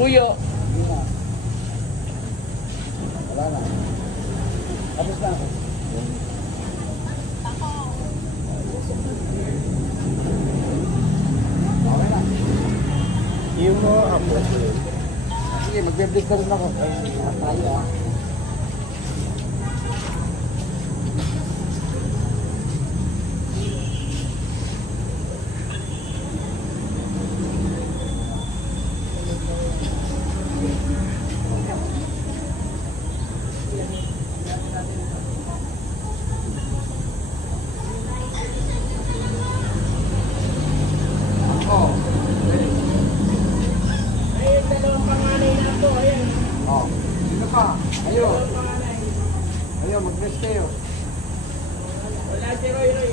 Nguyo. Wala na. Tapos na ako. Okay na. Yung mga apo. Sige, mag-bless na rin ako. Tayo ah. Ayun, mag-bless kayo. Wala si Roy Roy.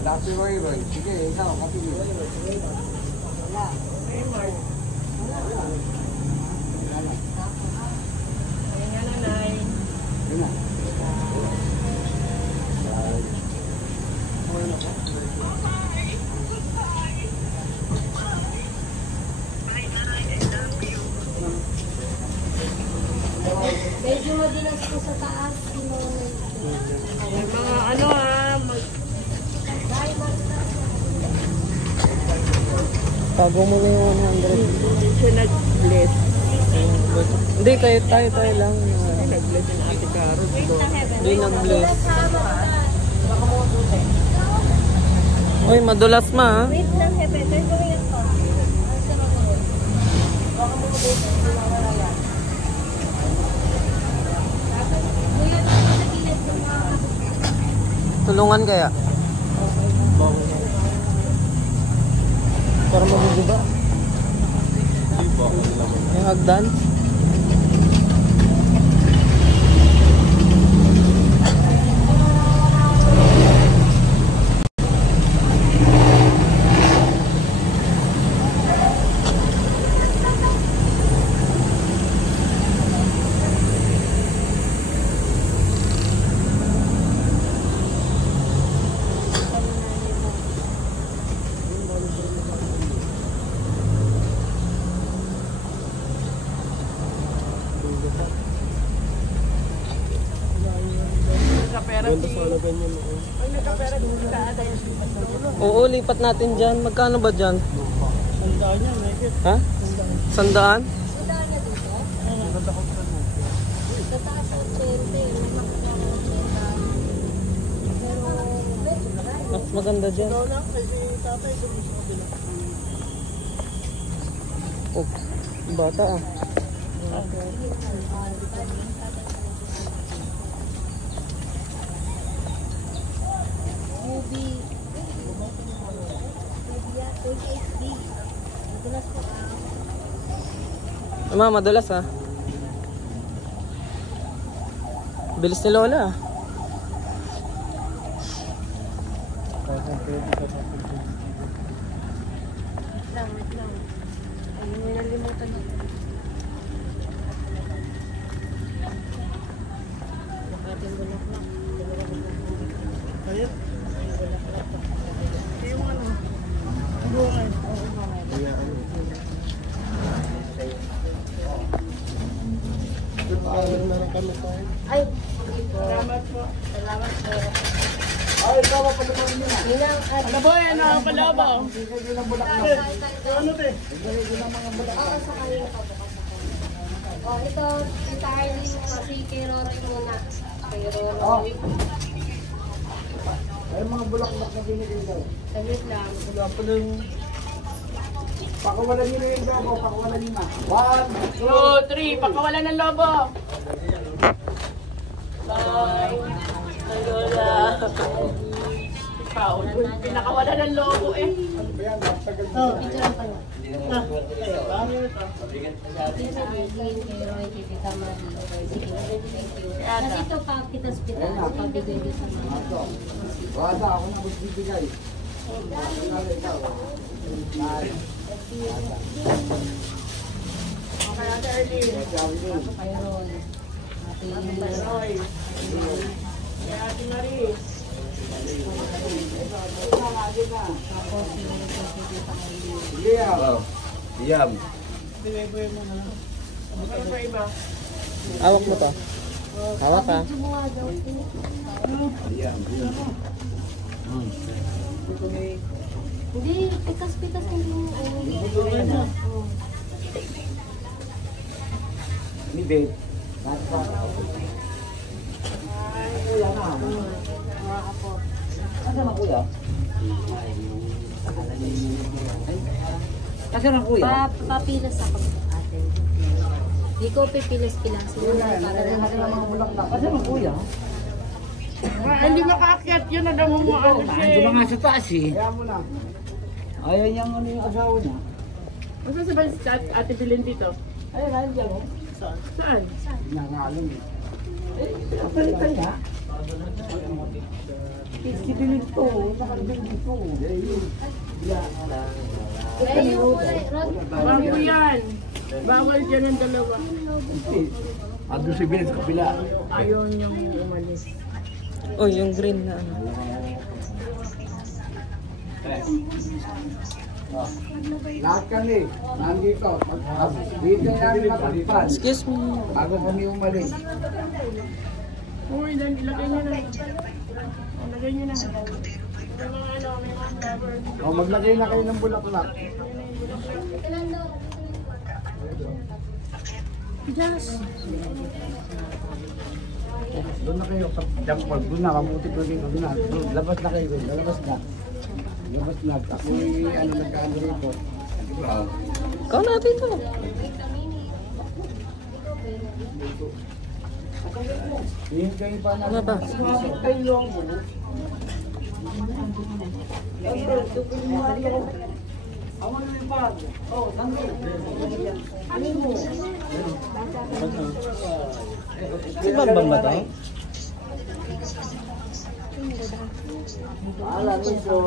Wala si Roy Roy. Sige, ikaw, kapili. Wala. Ay, Mark. Wala. Ay nga nanay. Yun na. Medyo madilas po sa taas. May mga ano Tago mo na yung 100. siya nag-bless. Hindi, tayo lang. Nag-bless yung Ate Caro. Hindi nag-bless. Uy, madulas ma ha. Wait lang, Hepe. Turn ko yung to. Tulungan kaya? Para mabubuga. Yung hagdan. Oo, lipat natin dyan. Magkano ba dyan? 100 yan, ha? 100? 100? Sa taas ang 20. Mas maganda dyan. Oh, bata ah. Madulas ah. Bilis ni Lola ah. Wait lang. Ayun, may nalimutan na. Nakating bulaklak. Ayun. Yung ano? Buhay. Ay, salamat po. Salamat po. Ay, ikaw, mapalapang nyo na. Ninang at... Ano ba yan ang palaba? Bigay nyo ng bulak na. Ano te? Bigay nyo ng mga bulak. Oo, sa kanila pa po. Oh, ito, entirely kasi kay Roroy muna. Kay Roroy. Ay, mga bulak na binigay daw. Saglit lang. Wala pa na yung... Pakawalan nyo na yung lobo, pakawalan nyo na. 1, 2, 2, 3. Pakawalan ng lobo. Bye. Lola. Ikaw, pinakawalan ng lobo eh. Ano ba yan? Napatagal na Oh, siya. picture lang kayo. Kay Roy, kay Tita Marie. Sige, thank you. Kasi ito pa, pitas-pitas. Pabigay ko sa mga. Ito. Wala, ako na magbibigay. Okay, Ate Arlene. Kay Roy. Roy. Kay Ate Marie. po si Tita Maylin. Liam. Wow. Yum. Ano pa iba? Hawak mo to. Hawak ka. Medyo mga daw po. Hindi, pitas-pitas hindi mo. Oh. Ni babe. Mga apo. Asan ang kuya? Asan ang kuya? Papilas ako ate. Di ko pipilas-pilas. Para lang Asan ang kuya? Hindi makaakyat yun. Ano mo ano siya. Ito na nga sa taas eh. Kaya mo na. Ayaw niyang ano yung asawa niya. Ano sa ba si Ate Bilin dito? Ayun, ayun dyan oh. Saan? Nangalan eh. Kapalitan niya. Kikipilit to. Nakalibilig to. Kaya yung kulay, Rod. Bago yan. Bawal dyan ang dalawa. Ando si Bill sa kabila. Ayaw niya mo umalis. Oh, yung green na ano. Lahat kami, nandito. Dito namin nakalipan. Excuse me. Bago kami umalis. Uy, ilagay niyo na. Ilagay niyo na. May mga ano, may mga cover. O, maglagay na kayo ng bulaklak. Doon na kayo, pag doon na, mabuti ko rin, doon na. Doon, labas na kayo, lalabas na. Labas na. Ako'y ano, nagkaano rito. Ikaw natin to. Yung kayo pa na. Ano ba? Ay, yung bulo. Si Bambam ba to? Alam nito.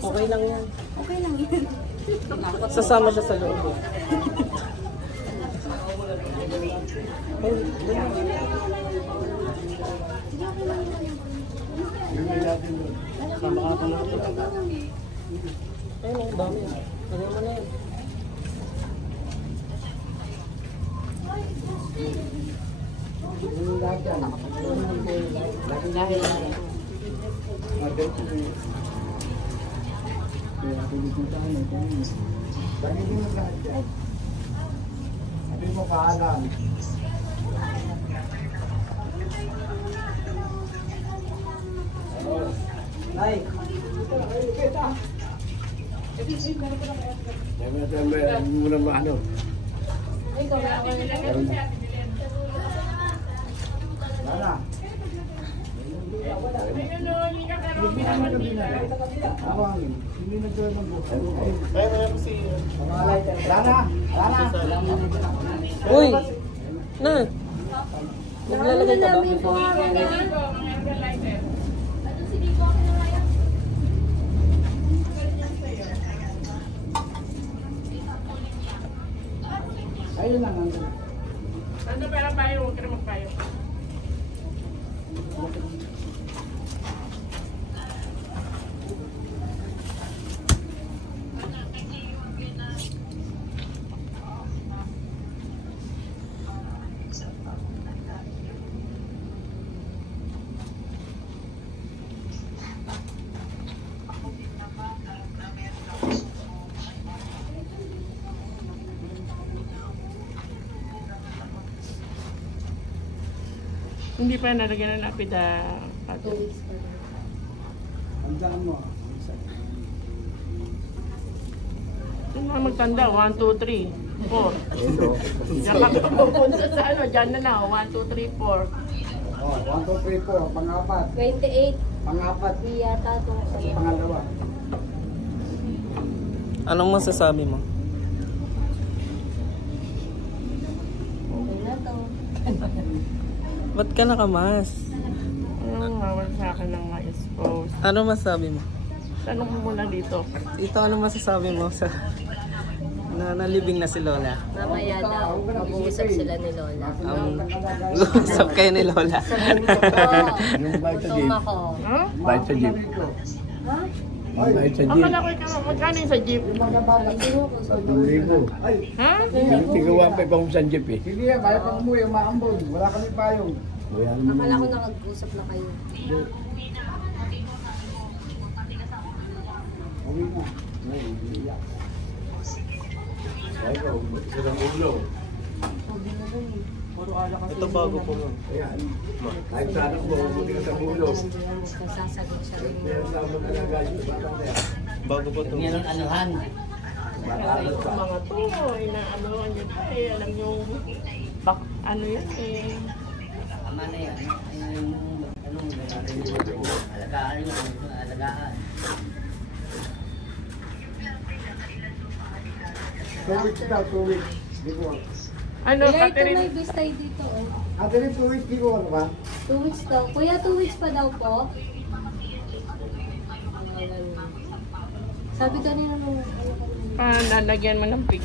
Okay lang yan. Okay lang yan. Sasama siya sa loob. Sama ka na. Ayun, ang dami. Ano naman na yan? Yung lahat yan. Lagi dahil. Kaya pilitin tayo. Lagi din ang lahat yan. Sabi mo kaalam. Nay! Muna ba ano? Lala! Ako ang hindi nagkaroon ng buhay. Lana! Lana! Uy! Na! Naglalagay ka ba? Ayun lang ang Ano pera payo? Huwag ka na magpayo. Hindi pa nalagyan ng lapida. 2 weeks pa lang. Tandaan mo. Ito na magtanda. 1, 2, 3, 4. Diyan ka pupunta sa ano. Diyan na na. 1, 2, 3, 4. Oh, 1, 2, 3, 4. Pang-apat. 28. Pang-apat. Di yata ito sa Pangalawa. Anong masasabi mo? Okay na, Ba't ka nakamas? Mawal sa akin ng ma-expose. Ano masabi mo? Tanong mo muna dito. Ito, ano masasabi mo sa na nalibing na si Lola? Mamaya daw, mag-uusap sila ni Lola. Usap kayo ni Lola. Sabihin ko po, Yung bayad sa gutom jeep. ako. Ha? Bayad sa jeep. Ha? Yung bayad sa jeep. Akala ko ikaw, magkano yung sa jeep? Hindi mo kung saan. 3,000. Ha? Tigawa pa ipang sa jeep eh. Sige, bayad pa umuwi, umaambon. Wala kami payong. Wala Akala ko nakag-usap na kayo. Uwi na. Ito bago po. Kahit sana ko, mabuti ka sa ulo. Sasagot siya rin. Bago po ito. Yung mga to, inaano niya pa eh. Alam yung, ano yan eh. Two weeks daw, 2 weeks. Before. Ano, Kuya, ito Catherine? may bistay dito. Oh. Ate rin 2 weeks before ba? 2 weeks daw. Kuya, 2 weeks pa daw po. Sabi kanina nung ano kanina. Lalagyan mo ng picture.